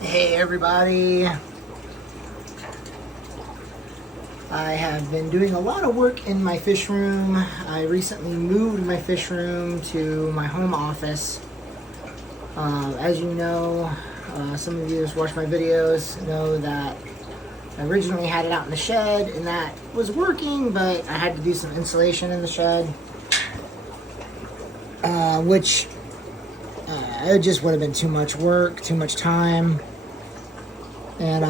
Hey everybody, I have been doing a lot of work in my fish room. I recently moved my fish room to my home office. As you know, some of you who've watched my videos know that I originally had it out in the shed and that was working, but I had to do some insulation in the shed, which it just would have been too much work, too much time, and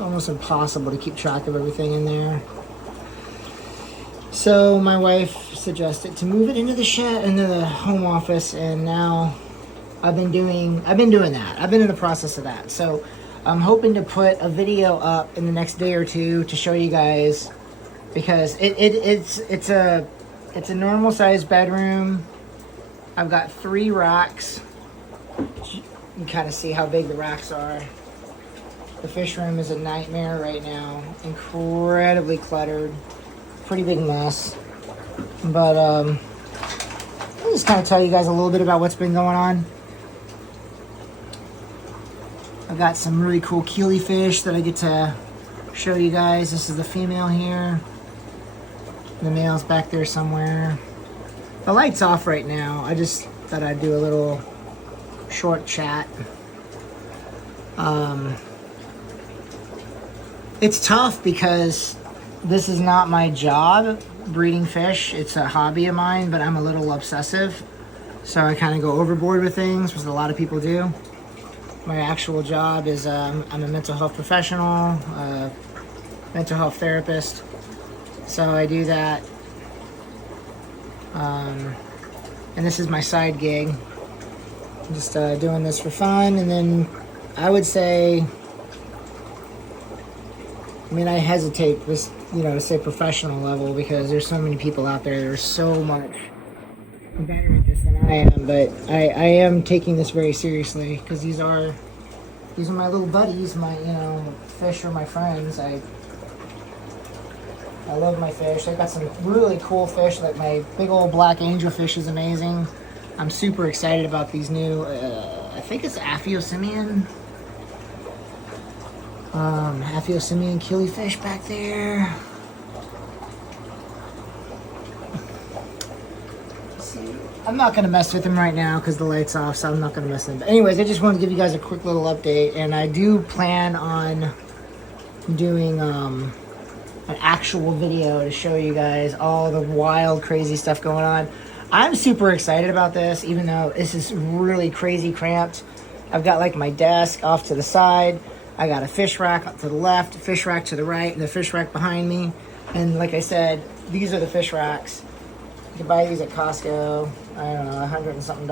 almost impossible to keep track of everything in there. So my wife suggested to move it into the shed, into the home office, and now I've been doing that. I've been in the process of that. So I'm hoping to put a video up in the next day or two to show you guys, because it's a normal sized bedroom. I've got 3 racks. You can kind of see how big the racks are. The fish room is a nightmare right now. Incredibly cluttered. Pretty big mess. But I'll just kind of tell you guys a little bit about what's been going on. I've got some really cool keely fish that I get to show you guys. This is the female here. The male's back there somewhere. The light's off right now. I just thought I'd do a little short chat. It's tough because this is not my job, breeding fish. It's a hobby of mine, but I'm a little obsessive. So I kind of go overboard with things, which a lot of people do. My actual job is I'm a mental health professional, mental health therapist. So I do that. And this is my side gig. I'm just doing this for fun. And then I would say, I hesitate this, to say professional level, because there's so many people out there that are so much better at this than I am. But I am taking this very seriously, because these are my little buddies. My fish are my friends. I love my fish. I've got some really cool fish, like my big old black angelfish is amazing. I'm super excited about these new, I think it's Aphyosemion. Aphyosemion killifish back there. I'm not going to mess with them right now because the light's off, so I'm not going to mess with them. But anyways, I just wanted to give you guys a quick little update, and I do plan on doing an actual video to show you guys all the wild, crazy stuff going on. I'm super excited about this, even though this is really crazy cramped. I've got like my desk off to the side. I got a fish rack up to the left, a fish rack to the right, and the fish rack behind me. And like I said, these are the fish racks. You can buy these at Costco. I don't know, $100 and something.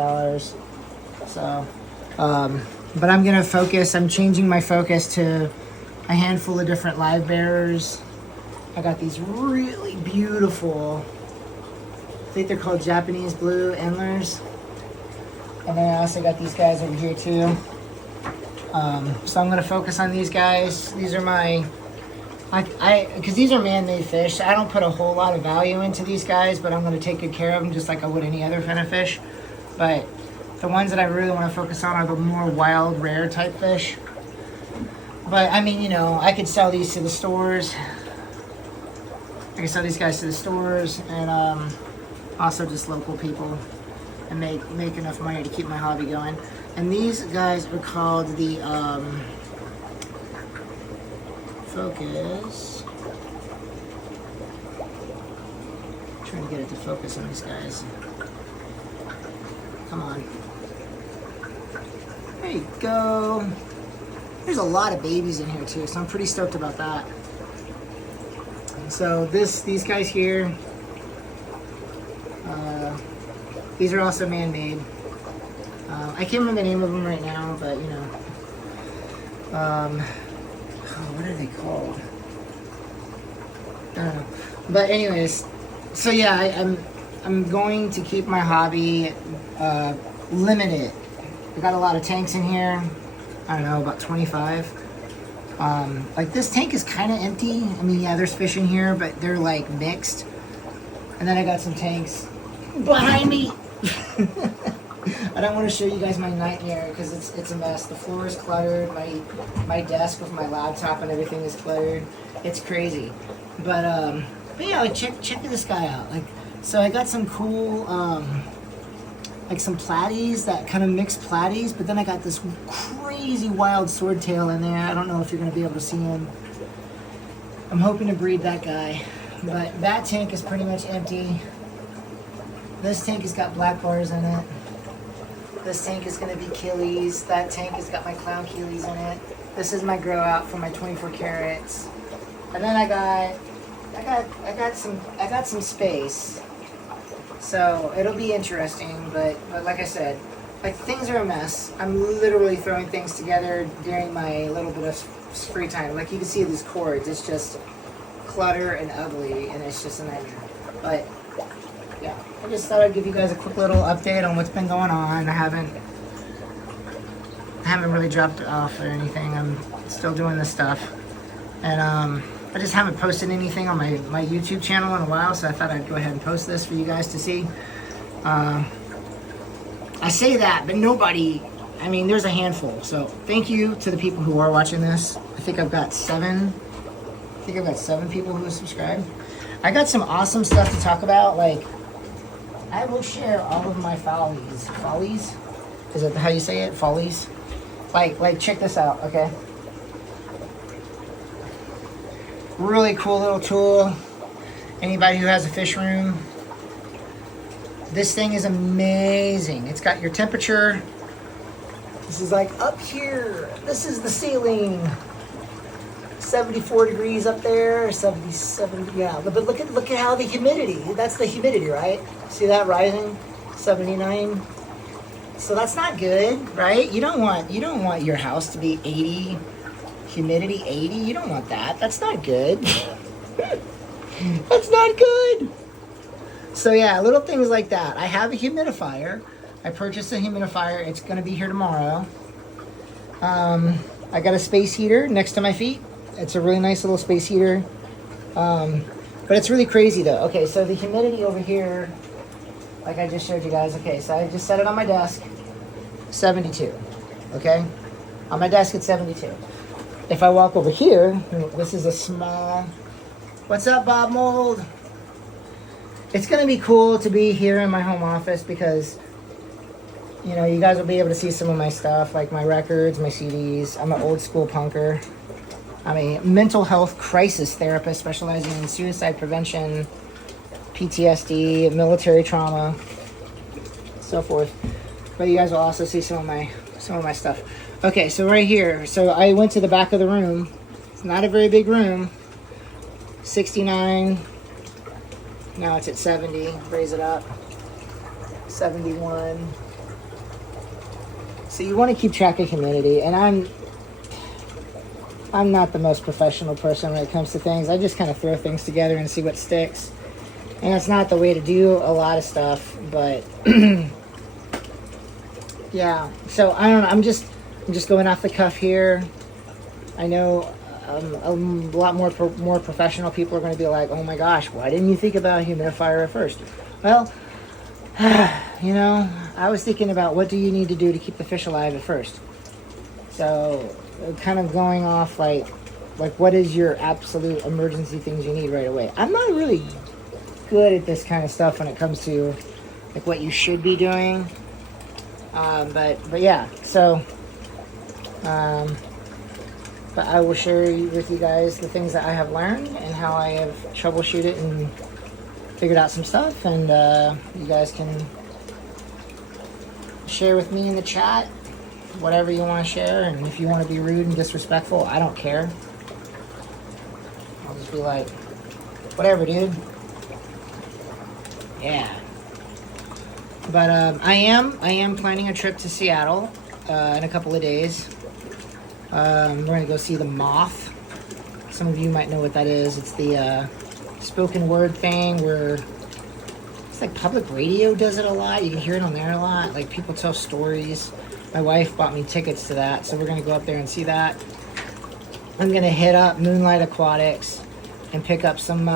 So, but I'm gonna focus. I'm changing my focus to a handful of different live bearers. I got these really beautiful, I think they're called Japanese blue endlers. And then I also got these guys over here too. So I'm going to focus on these guys. These are my, because these are man-made fish. I don't put a whole lot of value into these guys, but I'm going to take good care of them just like I would any other fin of fish. But the ones that I really want to focus on are the more wild, rare type fish. But I could sell these to the stores. I can sell these guys to the stores, and also just local people, and make enough money to keep my hobby going. And these guys are called the focus. I'm trying to get it to focus on these guys. Come on. There you go. There's a lot of babies in here too, so I'm pretty stoked about that. So these guys here, these are also man-made. I can't remember the name of them right now, but what are they called? I don't know. But anyways, so yeah, I'm going to keep my hobby limited. I got a lot of tanks in here. I don't know, about 25. Like this tank is kind of empty. Yeah, there's fish in here, but they're like mixed. And then I got some tanks behind me. I don't want to show you guys my nightmare because it's a mess. The floor is cluttered. My desk with my laptop and everything is cluttered. It's crazy. But yeah, like check this guy out. Like, so I got some cool like some platies, that kind of mixed platies, but then I got this crazy wild swordtail in there. I don't know if you're gonna be able to see him. I'm hoping to breed that guy. But that tank is pretty much empty. This tank has got black bars in it. This tank is gonna be Achilles. That tank has got my clown Achilles in it. This is my grow out for my 24 carats. And then I got some space. So it'll be interesting, but like I said, like things are a mess. I'm literally throwing things together during my little bit of free time. Like you can see these cords, it's just clutter and ugly, and it's just a nightmare. But yeah, I just thought I'd give you guys a quick little update on what's been going on. I haven't really dropped off or anything. I'm still doing this stuff, and I just haven't posted anything on my YouTube channel in a while, so I thought I'd go ahead and post this for you guys to see. I say that, but nobody, I mean, there's a handful. So thank you to the people who are watching this. I think I've got seven people who have subscribed. I got some awesome stuff to talk about. Like, I will share all of my follies. Follies? Is that how you say it? Follies? Like check this out, okay? Really cool little tool. Anybody who has a fish room, this thing is amazing. It's got your temperature. This is like up here. This is the ceiling. 74 degrees up there, 77, yeah. But look at how the humidity, that's the humidity, right? See that rising? 79. So that's not good, right? You don't want your house to be 80. Humidity 80, you don't want that. That's not good. That's not good. So yeah, little things like that. I have a humidifier. I purchased a humidifier. It's gonna be here tomorrow. I got a space heater next to my feet. It's a really nice little space heater. But it's really crazy though. Okay, so the humidity over here, like I just showed you guys. Okay, so I just set it on my desk, 72, okay? On my desk it's 72. If I walk over here, this is a small, what's up, Bob Mold? It's gonna be cool to be here in my home office because, you know, you guys will be able to see some of my stuff, like my records, my CDs. I'm an old school punker. I'm a mental health crisis therapist specializing in suicide prevention, PTSD, military trauma, so forth. But you guys will also see some of my stuff. Okay, so right here, so I went to the back of the room. It's not a very big room. 69. Now it's at 70. Raise it up. 71. So you want to keep track of humidity, and I'm not the most professional person when it comes to things. I just kind of throw things together and see what sticks. And it's not the way to do a lot of stuff, but yeah. So I don't know. I'm just going off the cuff here. I know a lot more professional people are going to be like, "Oh my gosh, why didn't you think about a humidifier at first?" Well, you know, I was thinking about what do you need to do to keep the fish alive at first. So, kind of going off like what is your absolute emergency things you need right away. I'm not really good at this kind of stuff when it comes to like what you should be doing. But yeah, so. But I will share with you guys the things that I have learned and how I have troubleshooted and figured out some stuff, and you guys can share with me in the chat whatever you want to share, and if you want to be rude and disrespectful, I don't care. I'll just be like, whatever, dude. Yeah. But I am planning a trip to Seattle in a couple of days. We're going to go see the Moth. Some of you might know what that is. It's the spoken word thing where it's like public radio does it a lot. You can hear it on there a lot. Like people tell stories. My wife bought me tickets to that, so we're going to go up there and see that. I'm going to hit up Moonlight Aquatics and pick up some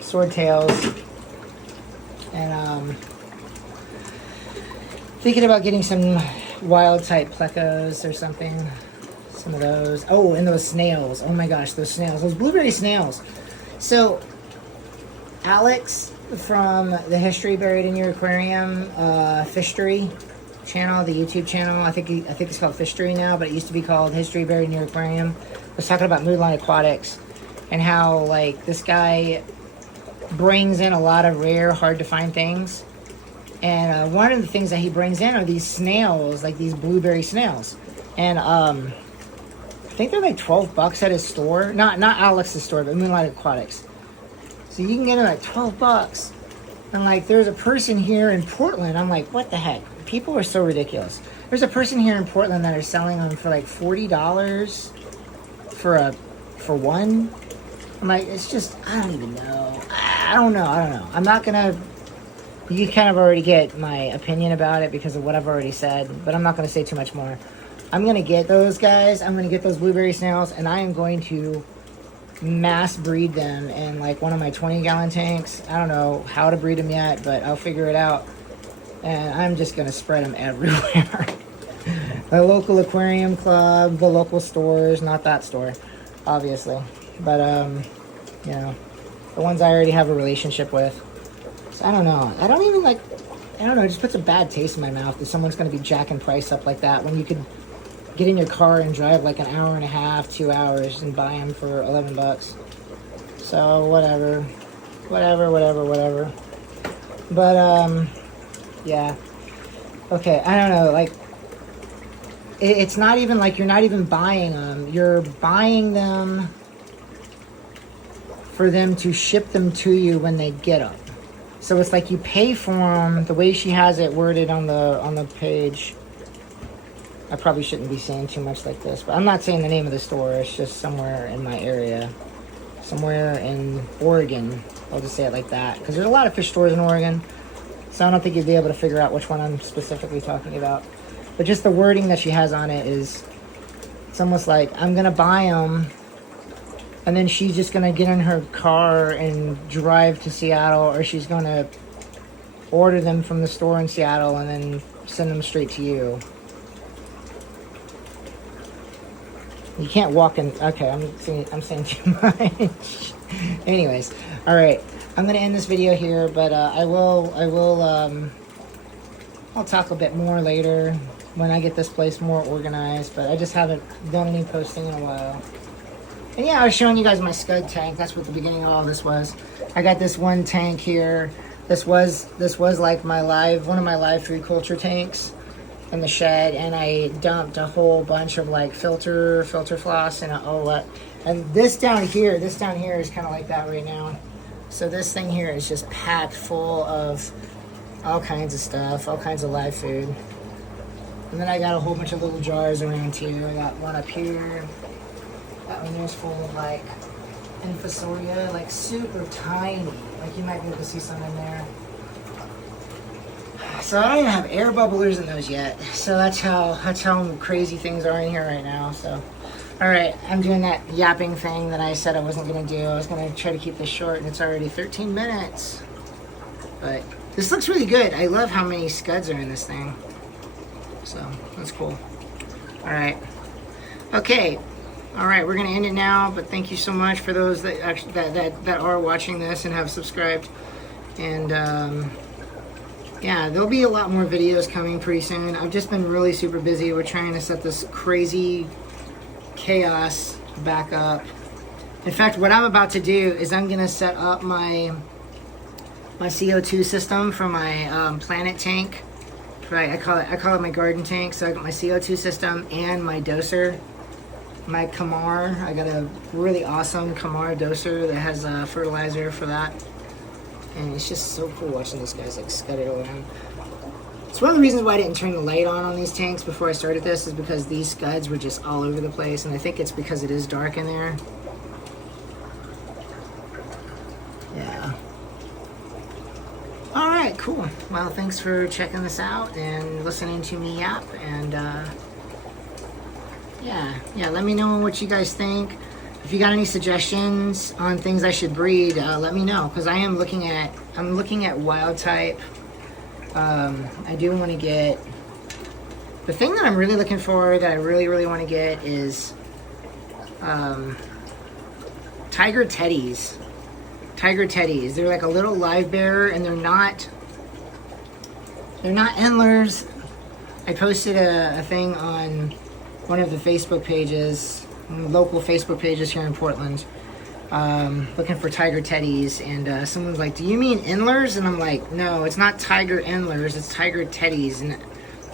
swordtails and Thinking about getting some wild type plecos or something. Some of those. Oh, and those snails. Oh my gosh, those snails. Those blueberry snails. So, Alex from the History Buried in Your Aquarium Fishery channel, the YouTube channel. I think it's called Fishery now, but it used to be called History Buried in Your Aquarium. Was talking about Moodline Aquatics and how like this guy brings in a lot of rare, hard to find things. And one of the things that he brings in are these snails, like these blueberry snails. And I think they're like $12 at his store. Not Alex's store, but Moonlight Aquatics. So you can get them at $12. And like there's a person here in Portland. I'm like, what the heck? People are so ridiculous. There's a person here in Portland that are selling them for like $40 for one. I'm like, it's just, I don't even know. I don't know. I'm not gonna. You kind of already get my opinion about it because of what I've already said, but I'm not going to say too much more. I'm going to get those guys. I'm going to get those blueberry snails, and I am going to mass breed them in like one of my 20-gallon tanks. I don't know how to breed them yet, but I'll figure it out. And I'm just going to spread them everywhere. The local aquarium club, the local stores, not that store, obviously. But, you know, the ones I already have a relationship with. I don't know. I don't know. It just puts a bad taste in my mouth that someone's going to be jacking price up like that when you could get in your car and drive like an hour and a half, 2 hours and buy them for $11. So whatever. But yeah. Okay. I don't know. Like it's not even like you're not even buying them. You're buying them for them to ship them to you when they get them. So it's like you pay for them. The way she has it worded on the page, I probably shouldn't be saying too much like this, but I'm not saying the name of the store. It's just somewhere in my area, somewhere in Oregon. I'll just say it like that because there's a lot of fish stores in Oregon, so I don't think you'd be able to figure out which one I'm specifically talking about. But just the wording that she has on it is, it's almost like I'm gonna buy them. And then she's just going to get in her car and drive to Seattle, or she's going to order them from the store in Seattle and then send them straight to you. You can't walk in. Okay, I'm saying too much. Anyways, all right. I'm going to end this video here, but I'll talk a bit more later when I get this place more organized, but I just haven't done any posting in a while. And yeah, I was showing you guys my Scud tank. That's what the beginning of all this was. I got this one tank here. This was like one of my live food culture tanks in the shed, and I dumped a whole bunch of like filter floss and all that. And this down here is kind of like that right now. So this thing here is just packed full of all kinds of stuff, all kinds of live food. And then I got a whole bunch of little jars around here. I got one up here. That one is full of like infusoria, like super tiny. Like you might be able to see some in there. So I don't even have air bubblers in those yet. So that's how crazy things are in here right now. So, all right, I'm doing that yapping thing that I said I wasn't gonna do. I was gonna try to keep this short, and it's already 13 minutes. But this looks really good. I love how many scuds are in this thing. So that's cool. All right. Okay. All right, we're gonna end it now, but thank you so much for those that actually that are watching this and have subscribed. And yeah, there'll be a lot more videos coming pretty soon. I've just been really super busy. We're trying to set this crazy chaos back up. In fact, what I'm about to do is I'm gonna set up my CO2 system for my planet tank. Right, I call it my garden tank. So I got my CO2 system and my doser. My Kamar, I got a really awesome Kamar doser that has fertilizer for that. And it's just so cool watching these guys like scud it around. It's one of the reasons why I didn't turn the light on these tanks before I started this is because these scuds were just all over the place. And I think it's because it is dark in there. Yeah. All right, cool. Well, thanks for checking this out and listening to me yap. And yeah, let me know what you guys think. If you got any suggestions on things I should breed, let me know, because I'm looking at wild type I do want to get, the thing that I'm really looking for, that I really want to get is tiger teddies. Tiger teddies. They're like a little live bearer, and they're not endlers. I posted a thing on one of the Facebook pages, local Facebook pages here in Portland, looking for tiger teddies, and someone's like, do you mean endlers? And I'm like, no, it's not tiger endlers, it's tiger teddies. And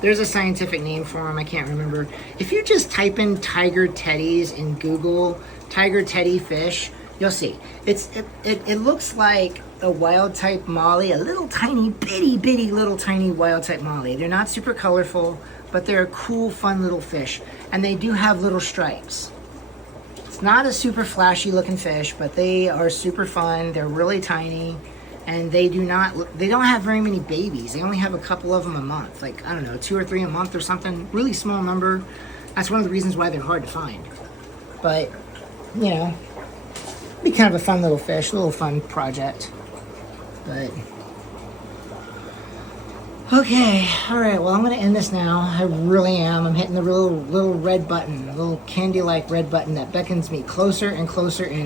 there's a scientific name for them, I can't remember. If you just type in tiger teddies in Google, tiger teddy fish, you'll see. It looks like a wild type molly, a little tiny, bitty little tiny wild type molly. They're not super colorful, but they're a cool, fun little fish. And they do have little stripes. It's not a super flashy looking fish, but they are super fun. They're really tiny, and they don't have very many babies. They only have a couple of them a month, like, I don't know, 2 or 3 a month or something. Really small number. That's one of the reasons why they're hard to find. But, you know, be kind of a fun little fish, a little fun project. But okay, all right, well, I'm gonna end this now. I really am. I'm hitting the little red button, a little candy-like red button that beckons me closer and closer in.